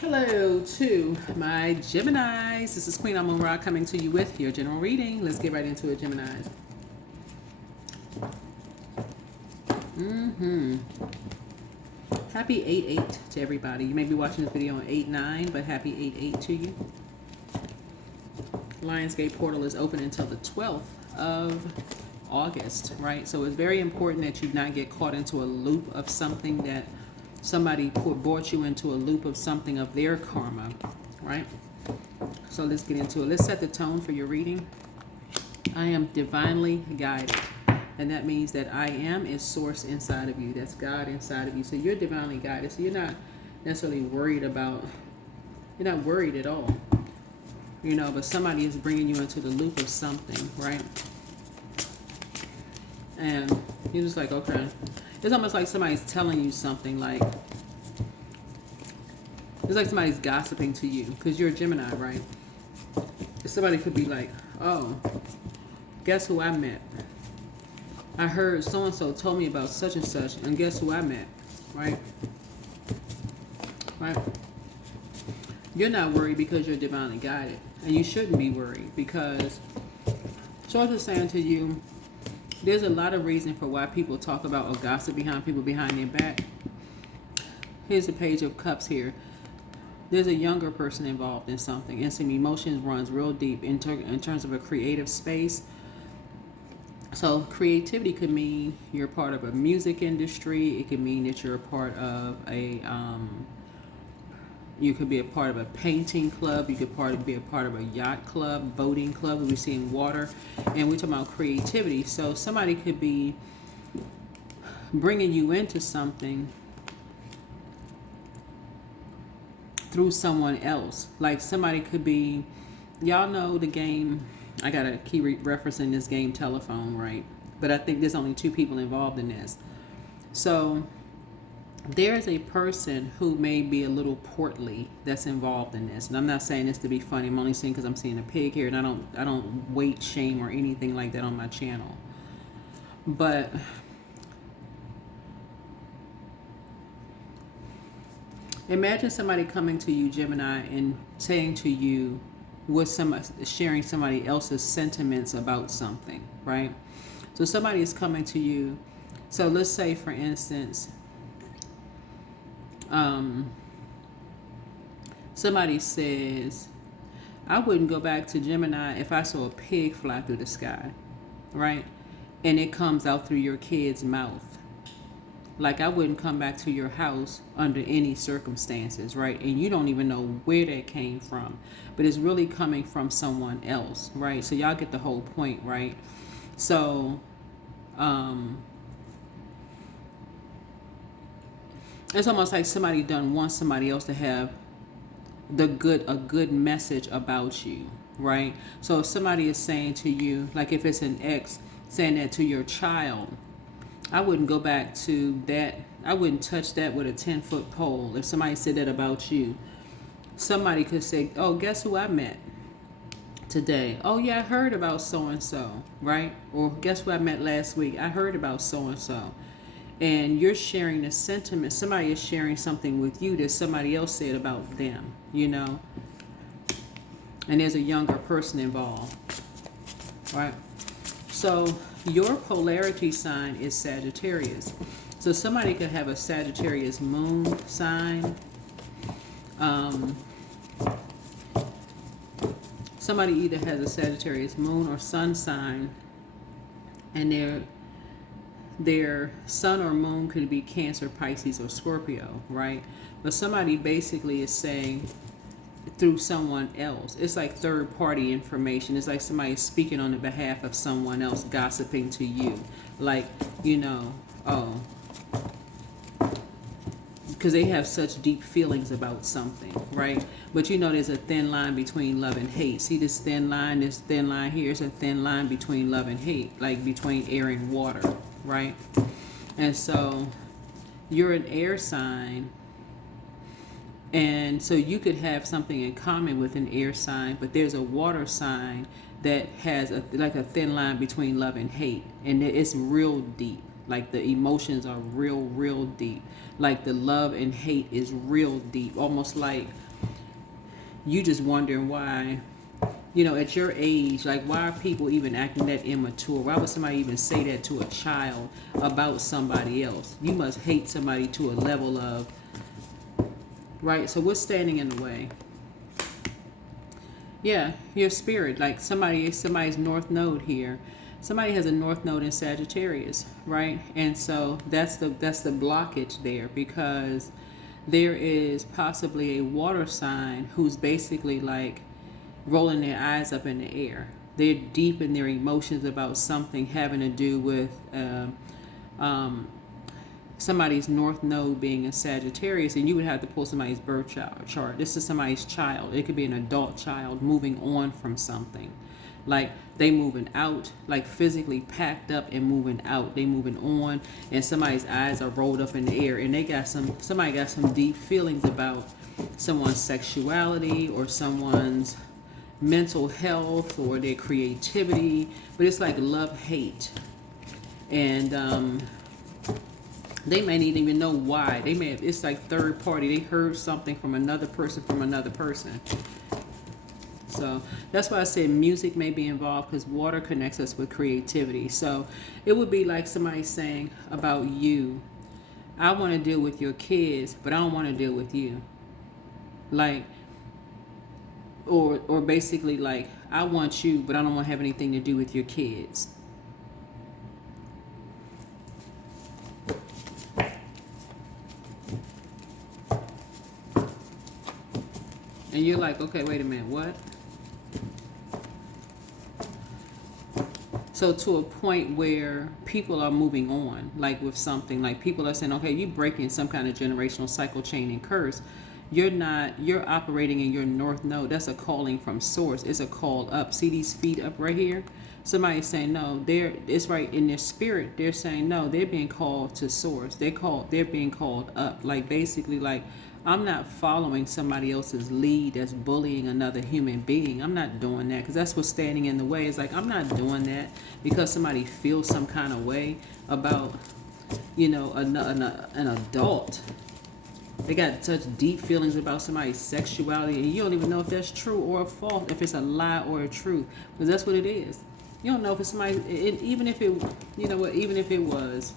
Hello to my Geminis. This is Queen Amun Ra coming to you with your general reading. Let's get right into it, Geminis. Happy 8/8 to everybody. You may be watching this video on 8/9, but happy 8/8 to you. Lionsgate portal is open until the 12th of August, right? So it's very important that you not get caught into a loop of something that somebody brought you into a loop of something of their karma, right? So let's get into it. Let's set the tone for your reading. I am divinely guided. And that means that I am is source inside of you. That's God inside of you. So you're divinely guided. So you're not necessarily worried about, you're not worried at all. You know, but somebody is bringing you into the loop of something, right? And you're just like, okay. It's almost like somebody's telling you something, like, it's like somebody's gossiping to you because you're a Gemini, right? Somebody could be like, oh, guess who I met? I heard so-and-so told me about such and such, and guess who I met, right? Right? You're not worried because you're divinely guided, and you shouldn't be worried because Source is saying to you, there's a lot of reason for why people talk about or gossip behind people behind their back. Here's the Page of Cups here. There's a younger person involved in something, and some emotions runs real deep in terms of a creative space. So creativity could mean you're part of a music industry. It could mean that you're a part of a you could be a part of a painting club. You could be a part of a yacht club, boating club. We're seeing water, and we're talking about creativity. So somebody could be bringing you into something through someone else. Like somebody could be, y'all know the game. I gotta keep referencing this game Telephone, right? But I think there's only two people involved in this. So there's a person who may be a little portly that's involved in this, and I'm not saying this to be funny. I'm only saying because I'm seeing a pig here, and I don't weight shame or anything like that on my channel. But imagine somebody coming to you, Gemini, and saying to you, sharing somebody else's sentiments about something, right? So somebody is coming to you. So let's say, for instance, somebody says, I wouldn't go back to Gemini if I saw a pig fly through the sky, right? And it comes out through your kid's mouth. Like, I wouldn't come back to your house under any circumstances, right? And you don't even know where that came from, but it's really coming from someone else, right? So y'all get the whole point, right? So it's almost like somebody wants somebody else to have a good message about you, right? So if somebody is saying to you, like if it's an ex saying that to your child, I wouldn't go back to that. I wouldn't touch that with a 10-foot pole. If somebody said that about you, somebody could say, oh, guess who I met today? Oh yeah, I heard about so-and-so, right? Or guess who I met last week? I heard about so-and-so. And you're sharing the sentiment. Somebody is sharing something with you that somebody else said about them, you know? And there's a younger person involved, right? So your polarity sign is Sagittarius. So somebody could have a Sagittarius moon sign. Somebody either has a Sagittarius moon or sun sign, and their sun or moon could be Cancer, Pisces, or Scorpio, right? But somebody basically is saying through someone else. It's like third party information. It's like somebody speaking on the behalf of someone else, gossiping to you. Like, you know, oh, because they have such deep feelings about something, right? But you know, there's a thin line between love and hate. See this thin line here is a thin line between love and hate, like between air and water, right? And so you're an air sign, and so you could have something in common with an air sign, but there's a water sign that has like a thin line between love and hate, and it's real deep. Like the emotions are real deep. Like the love and hate is real deep. Almost like you just wondering why, at your age, like why are people even acting that immature? Why would somebody even say that to a child about somebody else? You must hate somebody to a level of, right? So what's standing in the way? Yeah, your spirit. Like somebody's north node here. Somebody has a north node in Sagittarius, right? And so that's the blockage there, because there is possibly a water sign who's basically like rolling their eyes up in the air. They're deep in their emotions about something having to do with somebody's north node being a Sagittarius, and you would have to pull somebody's birth chart. This is somebody's child. It could be an adult child moving on from something. Like they moving out, like physically packed up and moving out. They moving on, and somebody's eyes are rolled up in the air, and somebody got some deep feelings about someone's sexuality or someone's mental health or their creativity. But it's like love hate, and they may not even know why. It's like third party. They heard something from another person. So that's why I said music may be involved, because water connects us with creativity. So it would be like somebody saying about you, I want to deal with your kids, but I don't want to deal with you. Like, or basically like, I want you, but I don't want to have anything to do with your kids. And you're like, okay, wait a minute, what? So to a point where people are moving on, like with something, like people are saying, okay, you're breaking some kind of generational cycle, chain, and curse. You're operating in your north node. That's a calling from source. It's a call up. See these feet up right here? Somebody's saying no, it's right in their spirit. They're saying no, they're being called to source. They're being called up. Like basically like, I'm not following somebody else's lead that's bullying another human being. I'm not doing that, because that's what's standing in the way. It's like, I'm not doing that because somebody feels some kind of way about, an adult. They got such deep feelings about somebody's sexuality, and you don't even know if that's true or a false, if it's a lie or a truth, because that's what it is. You don't know if it's somebody, even if it was.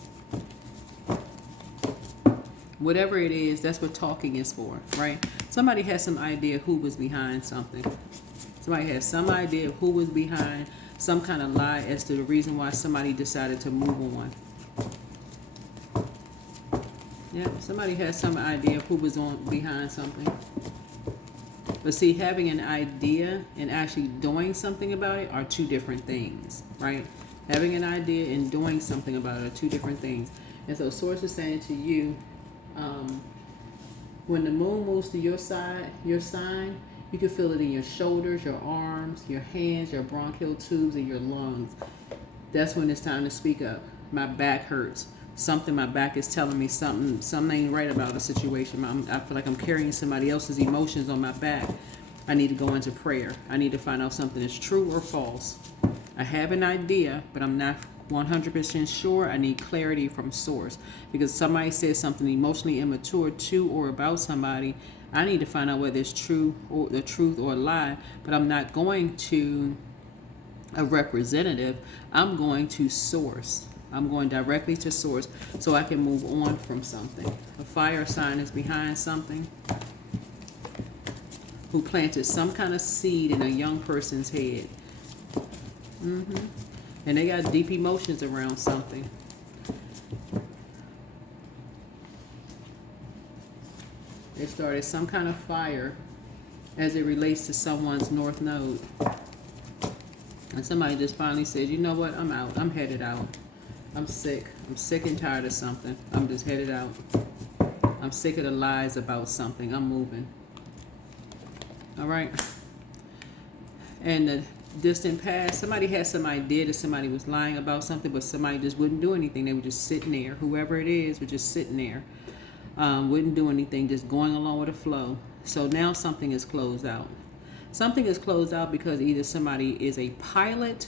Whatever it is, that's what talking is for, right? Somebody has some idea who was behind something. Somebody has some idea of who was behind some kind of lie as to the reason why somebody decided to move on. Yeah, somebody has some idea of who was behind something. But see, having an idea and actually doing something about it are two different things, right? Having an idea and doing something about it are two different things. And so Source is saying to you, when the moon moves to your side, your sign, you can feel it in your shoulders, your arms, your hands, your bronchial tubes, and your lungs. That's when it's time to speak up. My back hurts. My back is telling me something ain't right about a situation. I feel like I'm carrying somebody else's emotions on my back. I need to go into prayer. I need to find out something is true or false. I have an idea, but I'm not 100% sure. I need clarity from source, because somebody says something emotionally immature to or about somebody. I need to find out whether it's true or the truth or a lie, but I'm not going to a representative. I'm going to source. I'm going directly to source so I can move on from something. A fire sign is behind something, who planted some kind of seed in a young person's head. And they got deep emotions around something. They started some kind of fire as it relates to someone's north node. And somebody just finally said, you know what, I'm out. I'm headed out. I'm sick. I'm sick and tired of something. I'm just headed out. I'm sick of the lies about something. I'm moving. All right. And the distant past, somebody had some idea that somebody was lying about something, but somebody just wouldn't do anything. They were just sitting there. Whoever it is was just sitting there. Wouldn't do anything, just going along with the flow. So now something is closed out. Something is closed out because either somebody is a pilot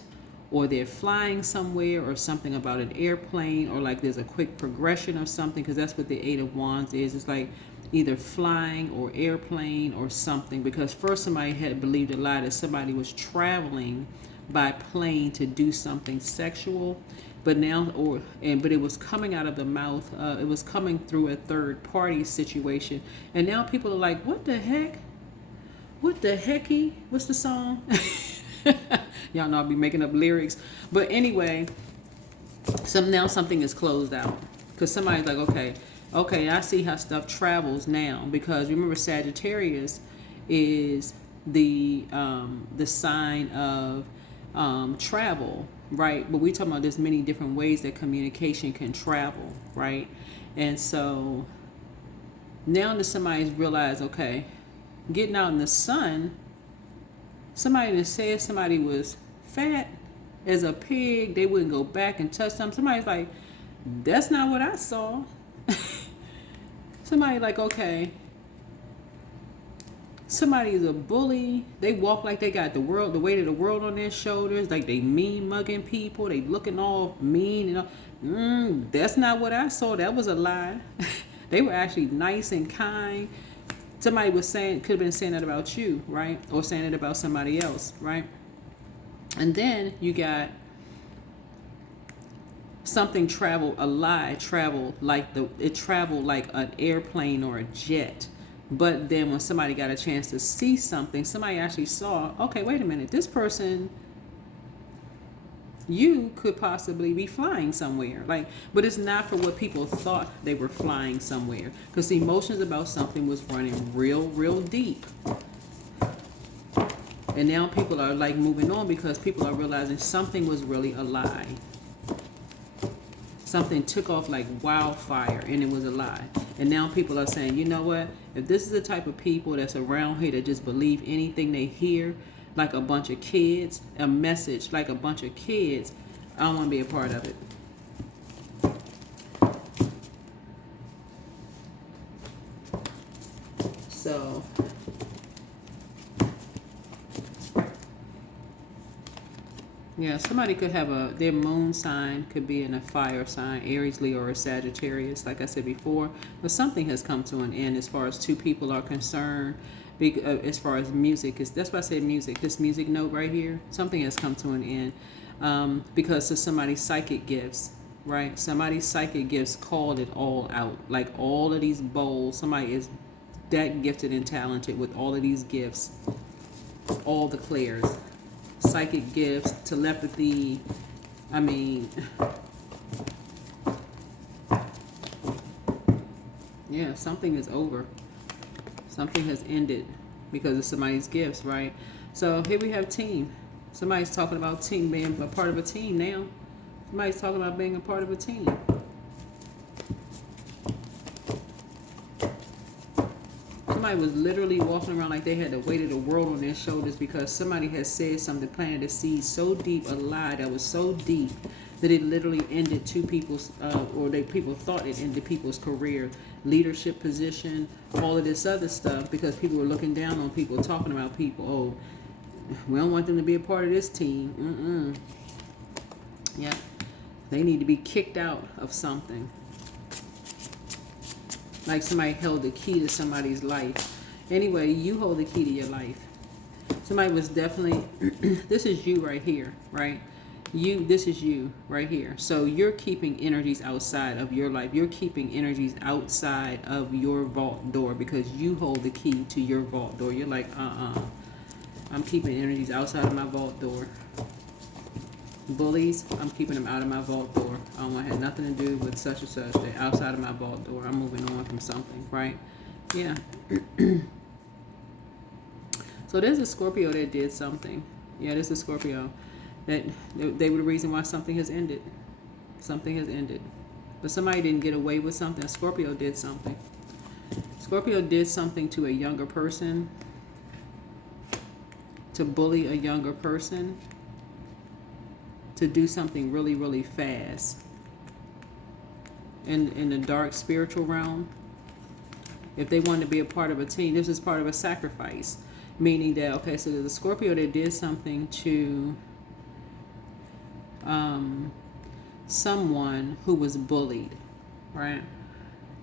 or they're flying somewhere, or something about an airplane, or like there's a quick progression of something, because that's what the Eight of Wands is. It's like either flying or airplane or something, because first somebody had believed a lie that somebody was traveling by plane to do something sexual, but now, but it was coming out of the mouth, it was coming through a third party situation, and now people are like, what the heck, what the hecky, what's the song? Y'all know I'll be making up lyrics. But anyway, now something is closed out. Because somebody's like, okay, I see how stuff travels now. Because remember, Sagittarius is the sign of travel, right? But we talking about there's many different ways that communication can travel, right? And so now that somebody's realized, okay, getting out in the sun, somebody that said somebody was fat as a pig, they wouldn't go back and touch them. Somebody's like, that's not what I saw. Somebody like, okay, somebody is a bully. They walk like they got the weight of the world on their shoulders, like they mean mugging people. They looking all mean and all. That's not what I saw. That was a lie. They were actually nice and kind. Somebody was saying, could have been saying that about you, right? Or saying it about somebody else, right? And then you got something a lie traveled like an airplane or a jet. But then when somebody got a chance to see something, somebody actually saw, okay, wait a minute, this person, you could possibly be flying somewhere, but it's not for what people thought they were flying somewhere, because the emotions about something was running real deep, and now people are like moving on because people are realizing something was really a lie. Something took off like wildfire and it was a lie. And now people are saying, you know what, if this is the type of people that's around here that just believe anything they hear, like a bunch of kids, a message like a bunch of kids, I don't want to be a part of it. So yeah, somebody could have their moon sign could be in a fire sign, Aries, Leo, or a Sagittarius, like I said before. But something has come to an end as far as two people are concerned. As far as music, that's why I said music. This music note right here, something has come to an end because of somebody's psychic gifts, right? Somebody's psychic gifts called it all out. Like all of these bowls, somebody is that gifted and talented with all of these gifts, all the clairs, psychic gifts, telepathy. I mean, yeah, something is over. Something has ended because of somebody's gifts, right? So here we have team. Somebody's talking about team, being a part of a team now. Somebody's talking about being a part of a team. Somebody was literally walking around like they had the weight of the world on their shoulders because somebody had said something, planted a seed so deep, a lie that was so deep that it literally ended two people's, people thought it ended people's career, leadership position, all of this other stuff, because people were looking down on people, talking about people. Oh, we don't want them to be a part of this team. Yeah, they need to be kicked out of something. Like somebody held the key to somebody's life. Anyway, you hold the key to your life. Somebody was definitely, this is you right here, right? This is you right here. So you're keeping energies outside of your life. You're keeping energies outside of your vault door because you hold the key to your vault door. You're like, I'm keeping energies outside of my vault door. Bullies, I'm keeping them out of my vault door. I don't want to have nothing to do with such and such. They're outside of my vault door. I'm moving on from something, right? Yeah. So there's a Scorpio that did something. Yeah, there's a Scorpio. That they were the reason why something has ended. Something has ended. But somebody didn't get away with something. Scorpio did something. Scorpio did something to a younger person. To bully a younger person. To do something really fast. In the dark spiritual realm. If they wanted to be a part of a team, this is part of a sacrifice. Meaning that, okay, so there's a Scorpio that did something to someone who was bullied, right?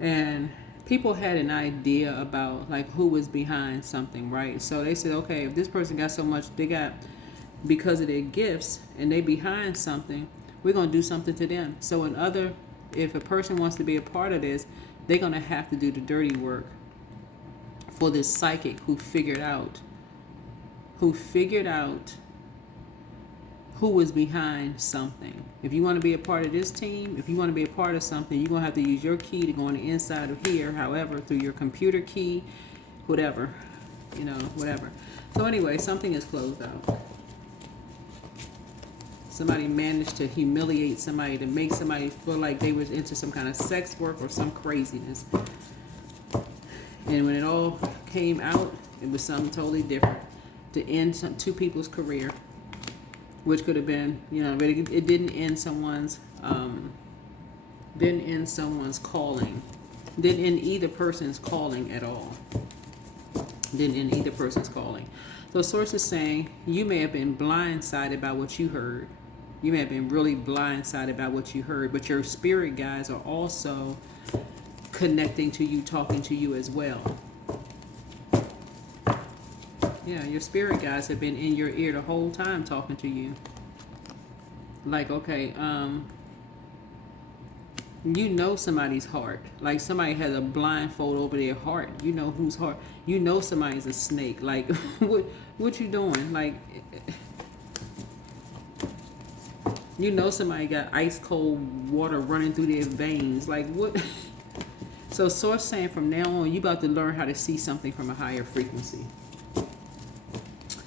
And people had an idea about like who was behind something, right? So they said, okay, if this person got so much, they got because of their gifts and they behind something, we're going to do something to them. So if a person wants to be a part of this, they're going to have to do the dirty work for this psychic who figured out who was behind something. If you want to be a part of this team, if you want to be a part of something, you're going to have to use your key to go on the inside of here, however, through your computer key, whatever, whatever. So anyway, something is closed out. Somebody managed to humiliate somebody, to make somebody feel like they was into some kind of sex work or some craziness. And when it all came out, it was something totally different. To end two people's career, which could have been, but it didn't end someone's calling. Didn't end either person's calling at all. Didn't end either person's calling. So source is saying you may have been blindsided by what you heard. You may have been really blindsided by what you heard, but your spirit guides are also connecting to you, talking to you as well. Yeah, your spirit guides have been in your ear the whole time talking to you. Like, okay, somebody's heart. Like somebody has a blindfold over their heart. You know whose heart. Somebody's a snake. Like, what you doing? Like, somebody got ice cold water running through their veins. Like, what? So source saying from now on, you about to learn how to see something from a higher frequency.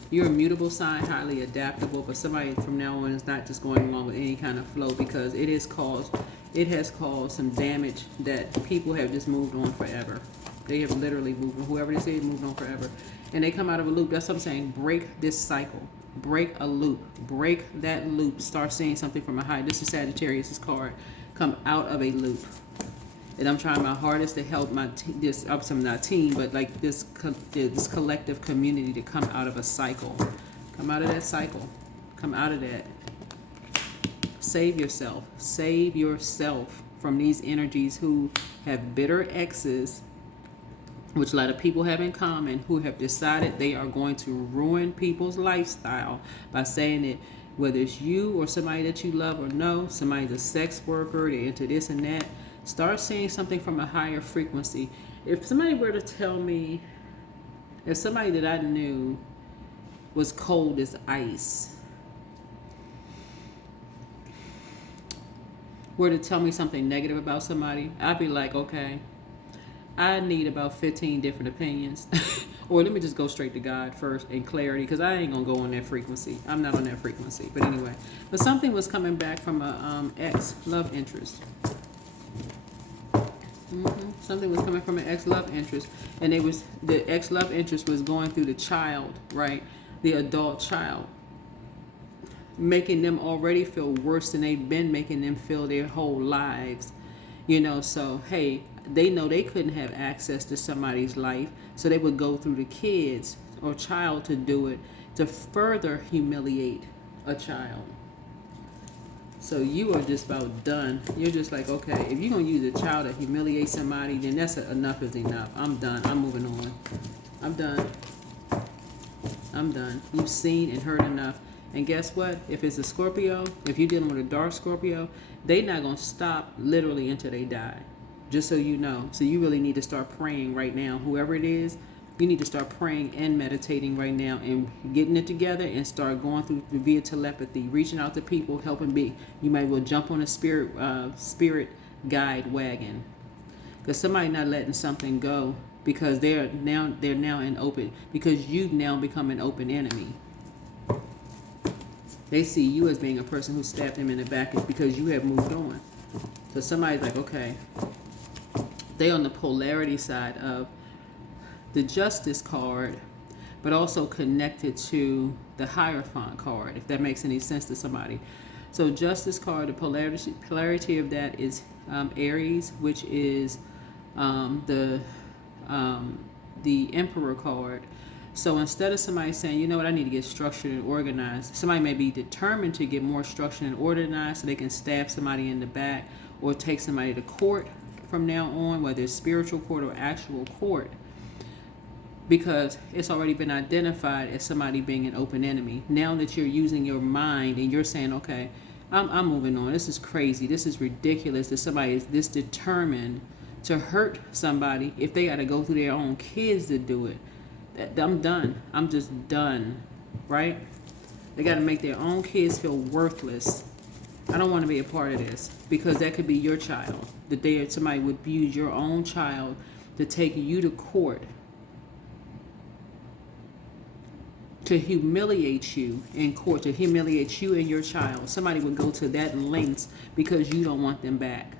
You're a mutable sign, highly adaptable, but somebody from now on is not just going along with any kind of flow, because it has caused some damage that people have just moved on forever. They have literally moved on. Whoever they say moved on forever. And they come out of a loop. That's what I'm saying. Break this cycle. Break a loop. Break that loop. Start seeing something from a high. This is Sagittarius' card. Come out of a loop. And I'm trying my hardest to help not team, but like this collective community to come out of a cycle. Come out of that cycle. Come out of that. Save yourself. Save yourself from these energies who have bitter exes, which a lot of people have in common, who have decided they are going to ruin people's lifestyle by saying it, whether it's you or somebody that you love or know, somebody's a sex worker, they're into this and that. Start seeing something from a higher frequency. If somebody were to tell me, if somebody that I knew was cold as ice were to tell me something negative about somebody, I'd be like, okay, I need about 15 different opinions. Or let me just go straight to God first and clarity, because I ain't going to go on that frequency. I'm not on that frequency. But anyway, but something was coming back from a ex-love interest. Something was coming from an ex-love interest, and the ex-love interest was going through the child, right? The adult child, making them already feel worse than they've been making them feel their whole lives. So hey, they know they couldn't have access to somebody's life, so they would go through the kids or child to do it, to further humiliate a child. So you are just about done. You're just like, okay, if you're going to use a child to humiliate somebody, then that's enough is enough. I'm done. I'm moving on. I'm done. You've seen and heard enough. And guess what? If it's a Scorpio, if you're dealing with a dark Scorpio, they're not going to stop literally until they die. Just so you know. So you really need to start praying right now. Whoever it is, you need to start praying and meditating right now and getting it together and start going through via telepathy, reaching out to people, helping be. You might well jump on a spirit guide wagon, because somebody not letting something go because they're now in open, because you've now become an open enemy. They see you as being a person who stabbed them in the back because you have moved on. So somebody's like, okay, they on the polarity side of the Justice card, but also connected to the Hierophant card, if that makes any sense to somebody. So Justice card, the polarity of that is Aries, which is the Emperor card. So instead of somebody saying, you know what, I need to get structured and organized, somebody may be determined to get more structured and organized so they can stab somebody in the back or take somebody to court from now on, whether it's spiritual court or actual court, because it's already been identified as somebody being an open enemy. Now that you're using your mind and you're saying, okay, I'm moving on. This is crazy. This is ridiculous that somebody is this determined to hurt somebody if they got to go through their own kids to do it. I'm done. I'm just done, right? They got to make their own kids feel worthless. I don't want to be a part of this, because that could be your child. That somebody would use your own child to take you to court to humiliate you in court, to humiliate you and your child. Somebody would go to that lengths because you don't want them back.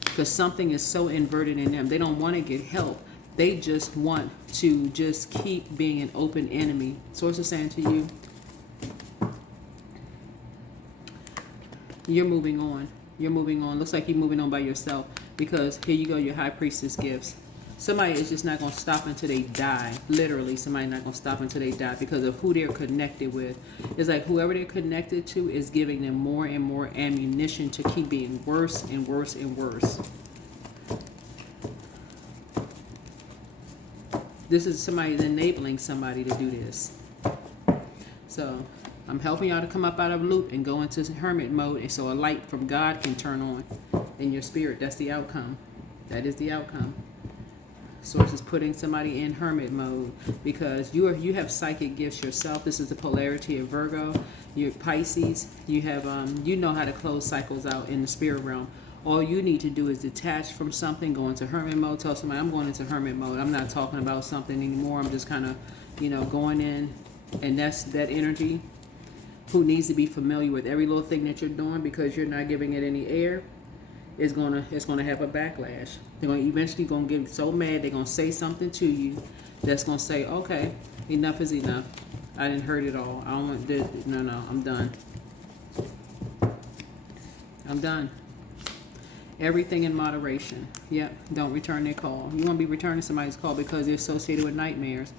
Because something is so inverted in them. They don't want to get help. They just want to just keep being an open enemy. Source is saying to you, you're moving on. You're moving on. Looks like you're moving on by yourself, because here you go, your high priestess gifts. Somebody is just not going to stop until they die. Literally, somebody not going to stop until they die because of who they're connected with. It's like whoever they're connected to is giving them more and more ammunition to keep being worse and worse and worse. This is somebody enabling somebody to do this. So I'm helping y'all to come up out of loop and go into hermit mode, and so a light from God can turn on in your spirit. That's the outcome. That is the outcome. Source is putting somebody in hermit mode because you have psychic gifts yourself. This is the polarity of Virgo. You're Pisces. You have you know how to close cycles out in the spirit realm. All you need to do is detach from something, go into hermit mode. Tell somebody, I'm going into hermit mode. I'm not talking about something anymore. I'm just kind of, going in, and that's that energy. Who needs to be familiar with every little thing that you're doing, because you're not giving it any air. It's gonna have a backlash. They're gonna eventually get so mad they're gonna say something to you that's gonna say, okay, enough is enough. I didn't hurt it all. I don't want this. No, I'm done. I'm done. Everything in moderation. Yep. Don't return their call. You won't be returning somebody's call because they're associated with nightmares.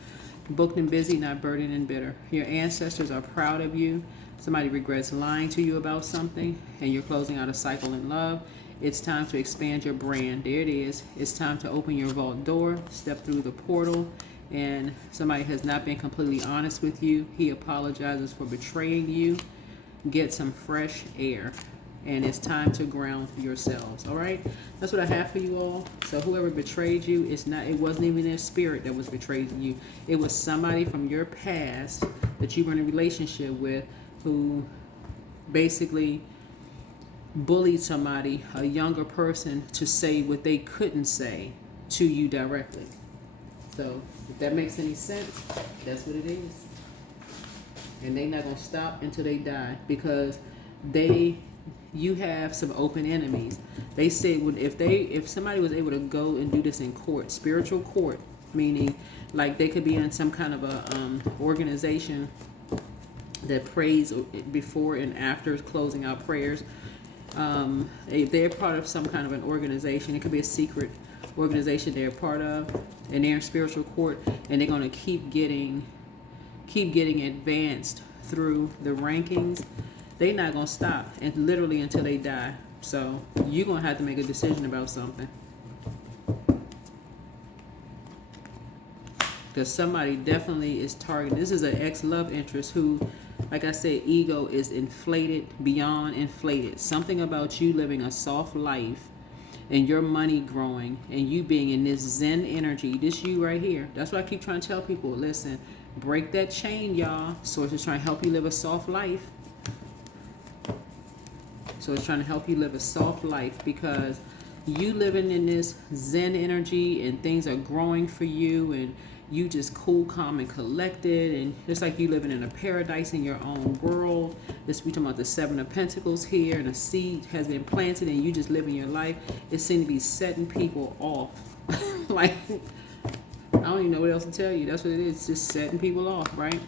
Booked and busy, not burdened and bitter. Your ancestors are proud of you. Somebody regrets lying to you about something, and you're closing out a cycle in love. It's time to expand your brand. There it is. It's time to open your vault door, step through the portal, and somebody has not been completely honest with you. He apologizes for betraying you. Get some fresh air, and it's time to ground yourselves. All right, that's what I have for you all. So whoever betrayed you, it wasn't even their spirit that was betraying you. It was somebody from your past that you were in a relationship with who basically bullied somebody, a younger person, to say what they couldn't say to you directly. So if that makes any sense, that's what it is. And they're not gonna stop until they die, because you have some open enemies. They say if somebody was able to go and do this in court, spiritual court, meaning like they could be in some kind of a organization that prays before and after closing out prayers. If they're part of some kind of an organization, it could be a secret organization they're part of, and they're in spiritual court, and they're going to keep getting advanced through the rankings. They're not going to stop, and literally until they die. So you're going to have to make a decision about something, because somebody definitely is targeted. This is an ex-love interest who, like I said, ego is inflated, beyond inflated. Something about you living a soft life and your money growing and you being in this Zen energy, this you right here. That's what I keep trying to tell people. Listen, break that chain, y'all. Source is trying to help you live a soft life. So it's trying to help you live a soft life, because you living in this Zen energy and things are growing for you, and you just cool, calm, and collected, and it's like you living in a paradise in your own world. We talking about the Seven of Pentacles here, and a seed has been planted, and you just living your life. It seems to be setting people off. Like, I don't even know what else to tell you. That's what it is, just setting people off, right?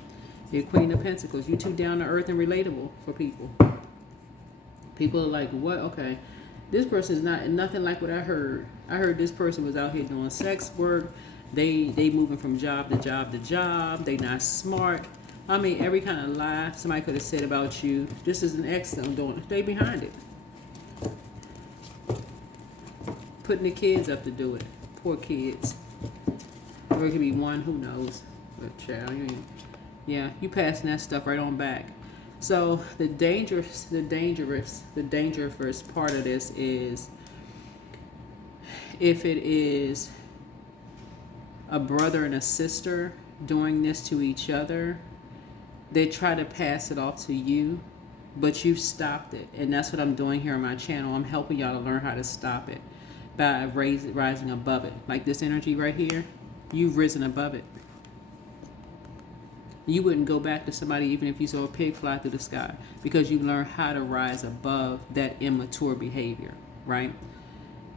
You're Queen of Pentacles. You too down to earth and relatable for people. People are like, what? Okay, this person is nothing like what I heard. I heard this person was out here doing sex work, They moving from job to job to job. They not smart. I mean, every kind of lie somebody could have said about you. This is an ex that I'm doing. They behind it. Putting the kids up to do it. Poor kids. Or it could be one, who knows. But child, you passing that stuff right on back. So the dangerous part of this is if it is a brother and a sister doing this to each other, they try to pass it off to you, but you've stopped it. And that's what I'm doing here on my channel. I'm helping y'all to learn how to stop it by rising above it. Like this energy right here, you've risen above it. You wouldn't go back to somebody even if you saw a pig fly through the sky, because you learned how to rise above that immature behavior, right?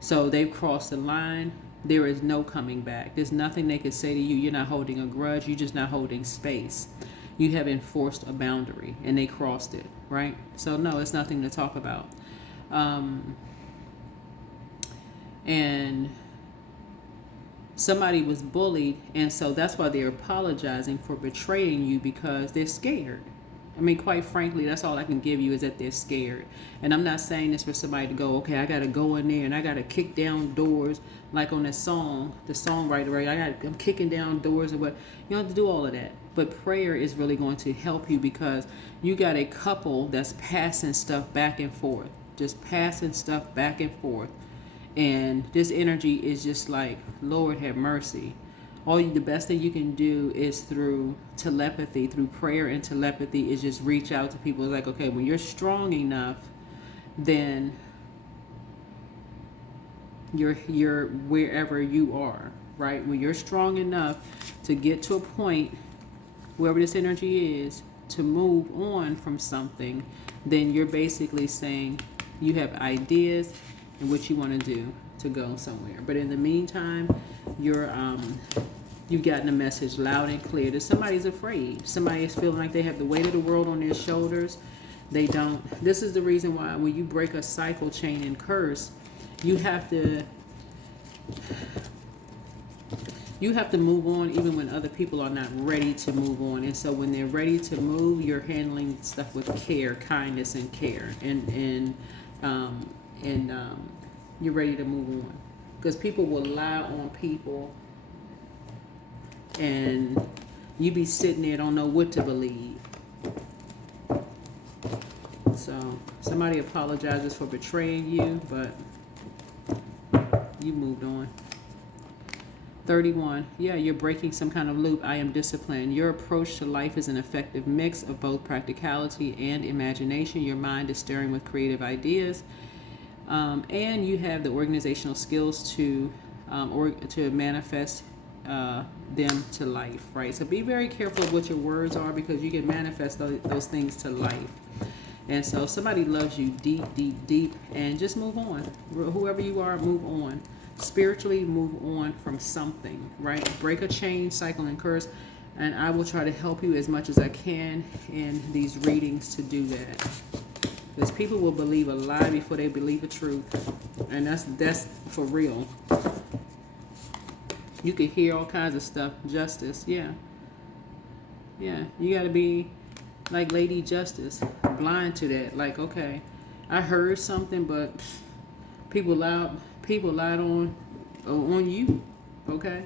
So they've crossed the line. There is no coming back. There's nothing they could say to you. You're not holding a grudge. You're just not holding space. You have enforced a boundary and they crossed it, right? So no, it's nothing to talk about. And somebody was bullied, and so that's why they're apologizing for betraying you, because they're scared. I mean, quite frankly, that's all I can give you is that they're scared. And I'm not saying this for somebody to go, okay, I got to go in there and I got to kick down doors, like on that song, the songwriter, right? I'm kicking down doors or what. You don't have to do all of that. But prayer is really going to help you, because you got a couple that's passing stuff back and forth, just passing stuff back and forth. And this energy is just like, Lord have mercy. The best thing you can do is through telepathy, through prayer and telepathy, is just reach out to people. It's like, okay, when you're strong enough, then you're wherever you are, right? When you're strong enough to get to a point, wherever this energy is, to move on from something, then you're basically saying you have ideas and what you want to do to go somewhere. But in the meantime, you've gotten a message loud and clear that somebody's afraid. Somebody is feeling like they have the weight of the world on their shoulders. They don't. This is the reason why when you break a cycle, chain, and curse, you have to move on even when other people are not ready to move on. And so when they're ready to move, you're handling stuff with care, kindness, and care, and you're ready to move on. Because people will lie on people, and you be sitting there don't know what to believe. So somebody apologizes for betraying you, but you moved on. 31. Yeah, you're breaking some kind of loop. I am disciplined. Your approach to life is an effective mix of both practicality and imagination. Your mind is stirring with creative ideas. And you have the organizational skills to manifest them to life, right? So be very careful of what your words are, because you can manifest those things to life. And so somebody loves you deep, deep, deep, and just move on. Whoever you are, move on. Spiritually, move on from something, right? Break a chain, cycle, and curse. And I will try to help you as much as I can in these readings to do that. Because people will believe a lie before they believe the truth. And that's for real. You can hear all kinds of stuff. Justice, yeah. Yeah, you got to be like Lady Justice, blind to that. Like, okay, I heard something, but people lied on you, okay?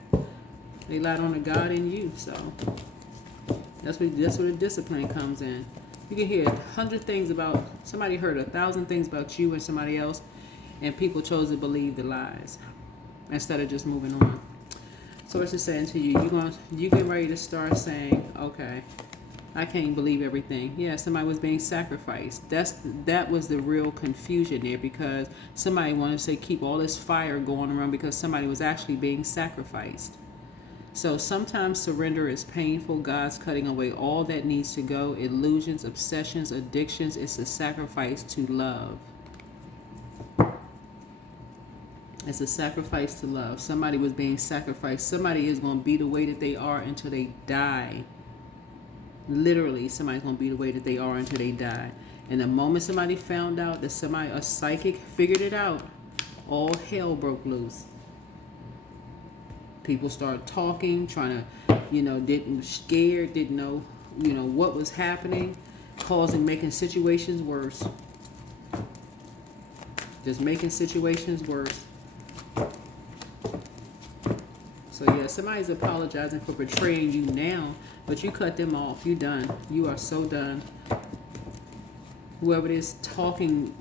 They lied on the God in you, so that's where the discipline comes in. You can hear 100 things about somebody, heard 1,000 things about you and somebody else, and people chose to believe the lies instead of just moving on. So it's just saying to you, you get ready to start saying, okay, I can't believe everything. Yeah, somebody was being sacrificed. That was the real confusion there, because somebody wanted to say keep all this fire going around because somebody was actually being sacrificed. So sometimes surrender is painful. God's cutting away all that needs to go. Illusions, obsessions, addictions. It's a sacrifice to love. It's a sacrifice to love. Somebody was being sacrificed. Somebody is going to be the way that they are until they die. Literally, somebody's going to be the way that they are until they die. And the moment somebody found out that a psychic figured it out, all hell broke loose. People start talking, trying to, didn't scared, didn't know, what was happening, making situations worse. Just making situations worse. So yeah, somebody's apologizing for betraying you now, but you cut them off. You done. You are so done. Whoever this talking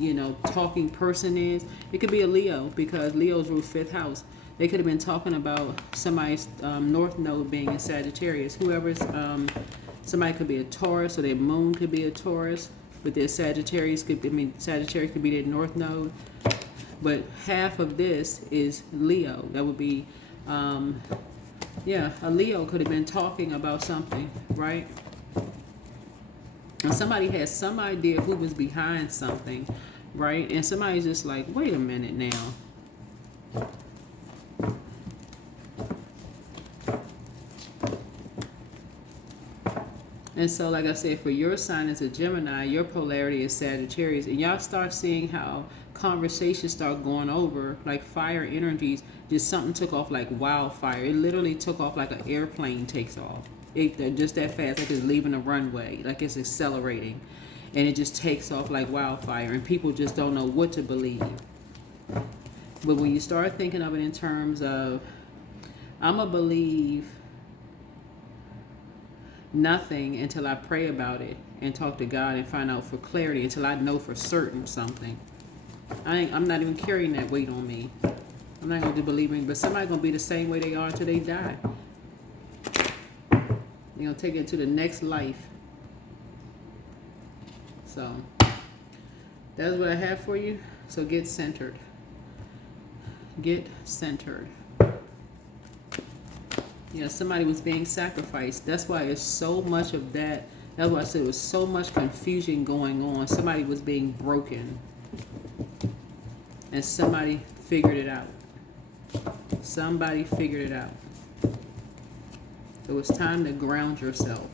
person is, it could be a Leo, because Leo's rule 5th house. They could have been talking about somebody's north node being in Sagittarius. Somebody could be a Taurus, or their moon could be a Taurus, but their Sagittarius could be their north node. But half of this is Leo. That would be, a Leo could have been talking about something, right? And somebody has some idea who was behind something, right? And somebody's just like, wait a minute now. And so, like I said, for your sign as a Gemini, your polarity is Sagittarius. And y'all start seeing how conversations start going over, like fire energies, just something took off like wildfire. It literally took off like an airplane takes off. Just that fast, like it's leaving a runway, like it's accelerating. And it just takes off like wildfire. And people just don't know what to believe. But when you start thinking of it in terms of, I'm going to believe nothing until I pray about it and talk to God and find out for clarity, until I know for certain something. I'm not even carrying that weight on me. I'm not going to be believing, but somebody's going to be the same way they are until they die. They're going to take it to the next life. So that's what I have for you. So get centered. Get centered. Somebody was being sacrificed. That's why it's so much of that. That's why I said it was so much confusion going on. Somebody was being broken. And somebody figured it out. Somebody figured it out. So it's time to ground yourself.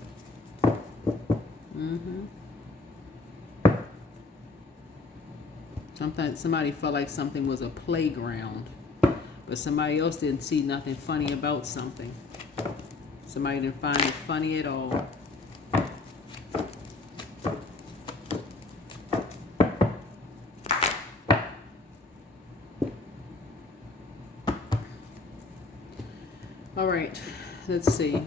Sometimes somebody felt like something was a playground, but somebody else didn't see nothing funny about something. Somebody didn't find it funny at all. All right, let's see.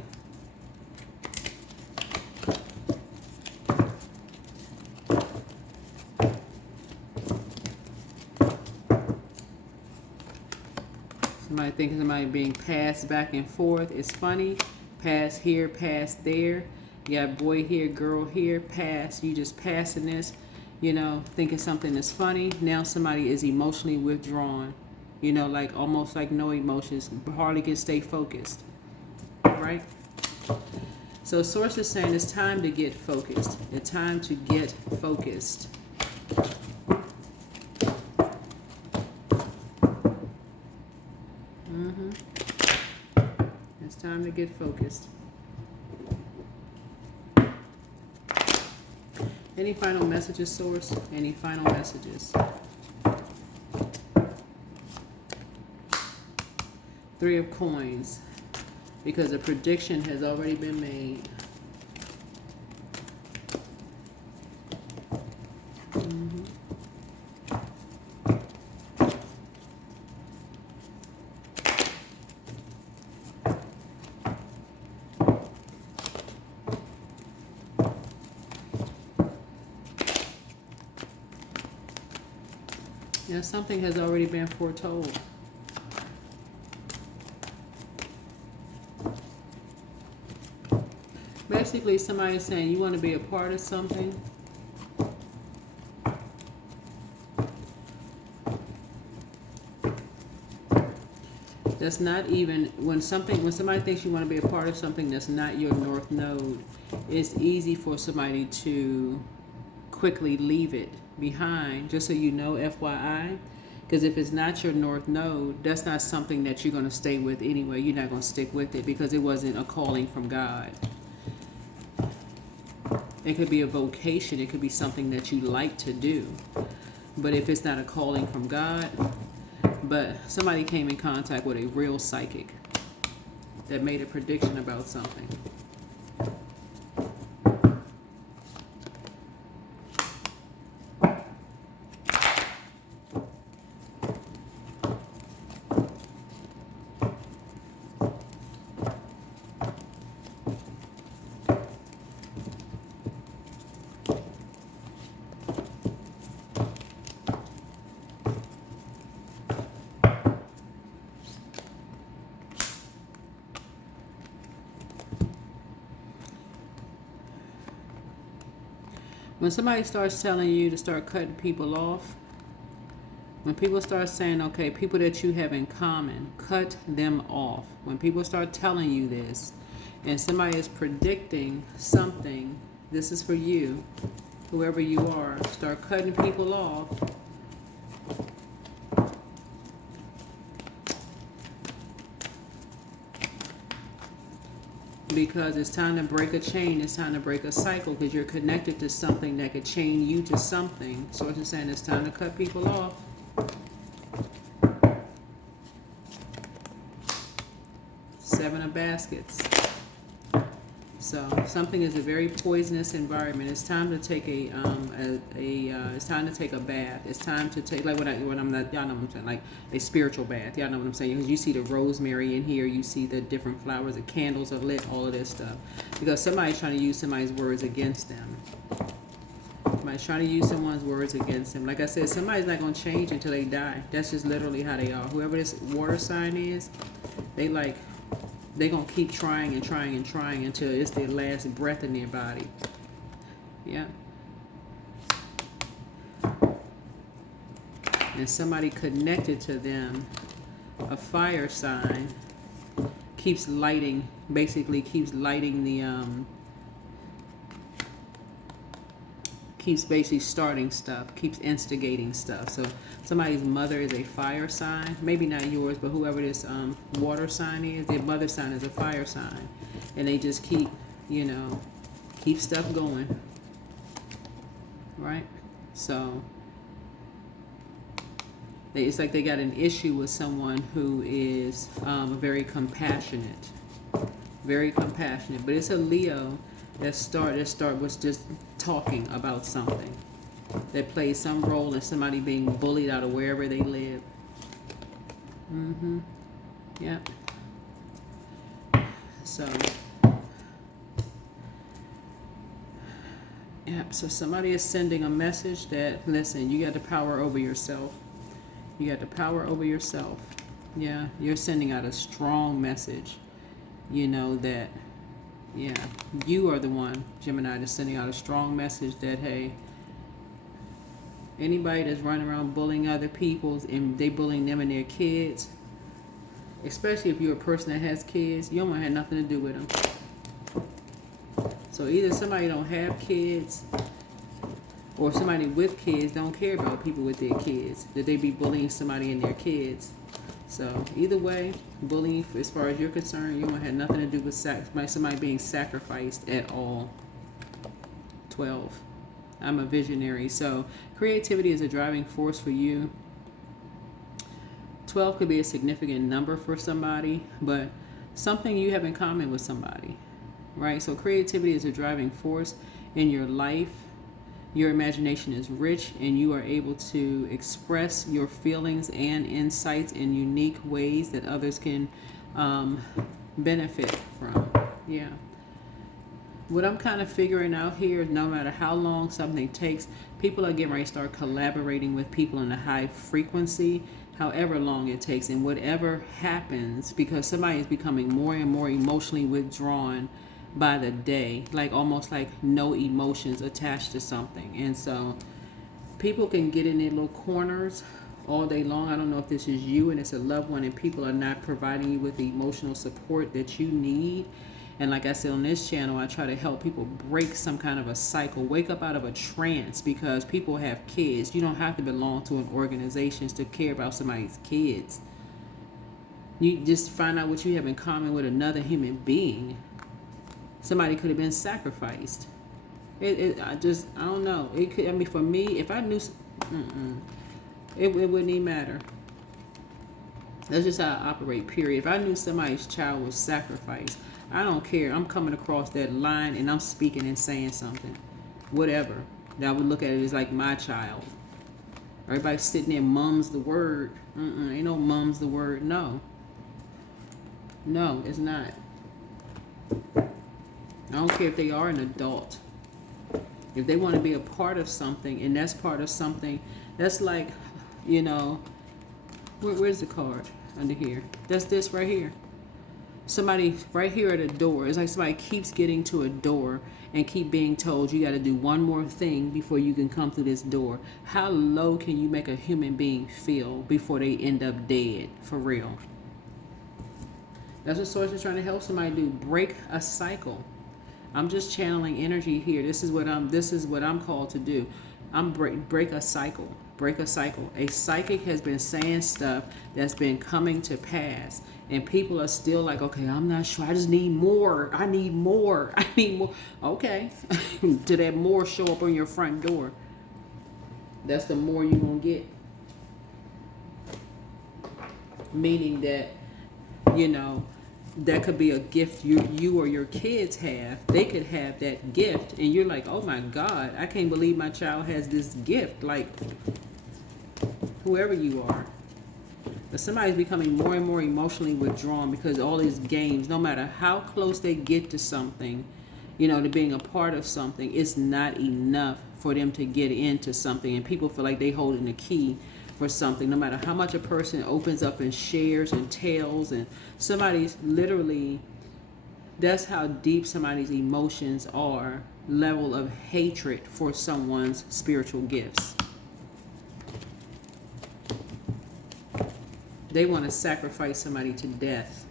Somebody thinking somebody being passed back and forth. It's funny. Pass here, pass there. You got boy here, girl here, pass. You just passing this, thinking something is funny. Now somebody is emotionally withdrawn. Like almost like no emotions. Hardly can stay focused. Right? So source is saying it's time to get focused. It's time to get focused. It's time to get focused. Any final messages, source? Any final messages? 3 of coins. Because a prediction has already been made. Something has already been foretold. Basically, somebody's saying you want to be a part of something. That's not even, when somebody thinks you want to be a part of something that's not your north node, it's easy for somebody to quickly leave it behind, just so you know, FYI. Because if it's not your north node, that's not something that you're going to stay with anyway. You're not going to stick with it because it wasn't a calling from God. It could be a vocation. It could be something that you like to do. But if it's not a calling from God, but somebody came in contact with a real psychic. that made a prediction about something. When somebody starts telling you to start cutting people off, when people start saying, okay, people that you have in common, cut them off. When people start telling you this, and somebody is predicting something, this is for you, whoever you are, start cutting people off. Because it's time to break a chain, it's time to break a cycle, because you're connected to something that could chain you to something. So it's saying it's time to cut people off. Seven of baskets. So something is a very poisonous environment. It's time to take it's time to take a bath. It's time to take, like when I'm not, y'all know what I'm saying, like a spiritual bath. Y'all know what I'm saying, because you see the rosemary in here, you see the different flowers, the candles are lit, all of this stuff. Because somebody's trying to use somebody's words against them. Somebody's trying to use someone's words against them. Like I said, somebody's not going to change until they die. That's just literally how they are. Whoever this water sign is, they're going to keep trying and trying and trying until it's their last breath in their body. Yeah. And somebody connected to them, a fire sign, keeps lighting, basically keeps lighting the, keeps basically starting stuff, keeps instigating stuff. So somebody's mother is a fire sign, maybe not yours, but whoever this water sign is, their mother sign is a fire sign. And they just keep, keep stuff going. Right? So it's like they got an issue with someone who is very compassionate. Very compassionate. But it's a Leo that was just talking about something that plays some role in somebody being bullied out of wherever they live. Yep. So so somebody is sending a message that, listen, you got the power over yourself. You got the power over yourself. Yeah, you're sending out a strong message. That, yeah, you are the one, Gemini, that's sending out a strong message that, hey, anybody that's running around bullying other people and they bullying them and their kids, especially if you're a person that has kids, you don't want to have nothing to do with them. So either somebody don't have kids, or somebody with kids don't care about people with their kids, that they be bullying somebody and their kids. So either way, bullying, as far as you're concerned, you don't have nothing to do with somebody being sacrificed at all. 12. I'm a visionary. So creativity is a driving force for you. 12 could be a significant number for somebody, but something you have in common with somebody, right? So creativity is a driving force in your life. Your imagination is rich, and you are able to express your feelings and insights in unique ways that others can benefit from. Yeah. What I'm kind of figuring out here is, no matter how long something takes, people are getting ready to start collaborating with people in a high frequency, however long it takes, and whatever happens, because somebody is becoming more and more emotionally withdrawn by the day, like almost like no emotions attached to something. And so people can get in their little corners all day long. I don't know if this is you and it's a loved one and people are not providing you with the emotional support that you need. And like I said on this channel, I try to help people break some kind of a cycle, wake up out of a trance, because people have kids. You don't have to belong to an organization to care about somebody's kids. You just find out what you have in common with another human being. Somebody could have been sacrificed. I don't know. It could. I mean, for me, if I knew, it wouldn't even matter. That's just how I operate, period. If I knew somebody's child was sacrificed, I don't care. I'm coming across that line and I'm speaking and saying something. Whatever. That I would look at it as like my child. Everybody sitting there mums the word. Ain't no mums the word. No. No, it's not. I don't care if they are an adult. If they want to be a part of something, and that's part of something, that's like, you know, where's the card under here? That's this right here. Somebody right here at a door. It's like somebody keeps getting to a door and keep being told you got to do one more thing before you can come through this door. How low can you make a human being feel before they end up dead? For real. That's what Source is trying to help somebody do. Break a cycle. I'm just channeling energy here. This is what I'm called to do. I'm break a cycle. Break a cycle. A psychic has been saying stuff that's been coming to pass, and people are still like, okay, I'm not sure. I just need more. I need more. I need more. Okay. To that more show up on your front door. That's the more you're gonna get. Meaning that, you know, that could be a gift you or your kids have. They could have that gift, and you're like, oh my God, I can't believe my child has this gift. Like, whoever you are. But somebody's becoming more and more emotionally withdrawn because all these games, no matter how close they get to something, you know, to being a part of something, it's not enough for them to get into something. And people feel like they holding the key for something, no matter how much a person opens up and shares and tells, and somebody's literally, that's how deep somebody's emotions are, level of hatred for someone's spiritual gifts. They want to sacrifice somebody to death.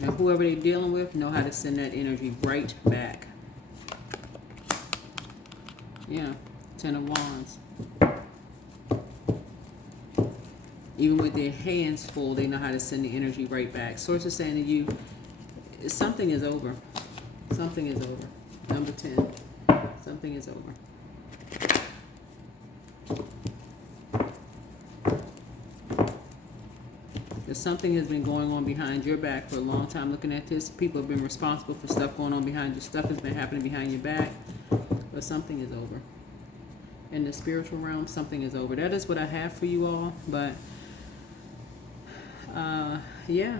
Now whoever they're dealing with know how to send that energy right back. Yeah, 10 of Wands. Even with their hands full, they know how to send the energy right back. Source is saying to you, something is over. Something is over. Number 10. Something is over. Because something has been going on behind your back for a long time. Looking at this, people have been responsible for stuff going on behind your stuff has been happening behind your back. But something is over. In the spiritual realm, something is over. That is what I have for you all. But, yeah.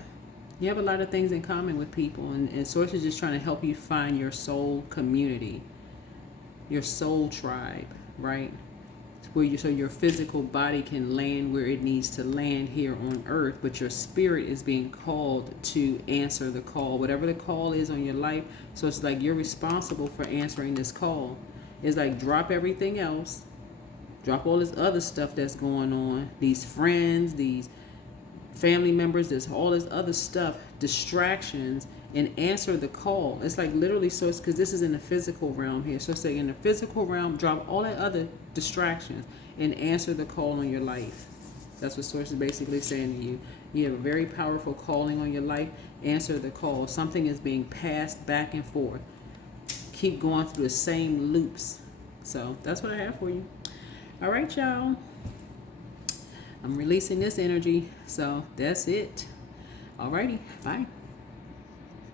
You have a lot of things in common with people. And Source is just trying to help you find your soul community. Your soul tribe, right? So your physical body can land where it needs to land here on earth. But your spirit is being called to answer the call. Whatever the call is on your life. So it's like you're responsible for answering this call. It's like drop everything else. Drop all this other stuff that's going on. These friends, these family members, there's all this other stuff, distractions, and answer the call. It's like literally, so it's because this is in the physical realm here. So it's like in the physical realm, drop all that other distractions and answer the call on your life. That's what Source is basically saying to you. You have a very powerful calling on your life. Answer the call. Something is being passed back and forth. Keep going through the same loops. So that's what I have for you. All right, y'all. I'm releasing this energy. So that's it. All righty. Bye.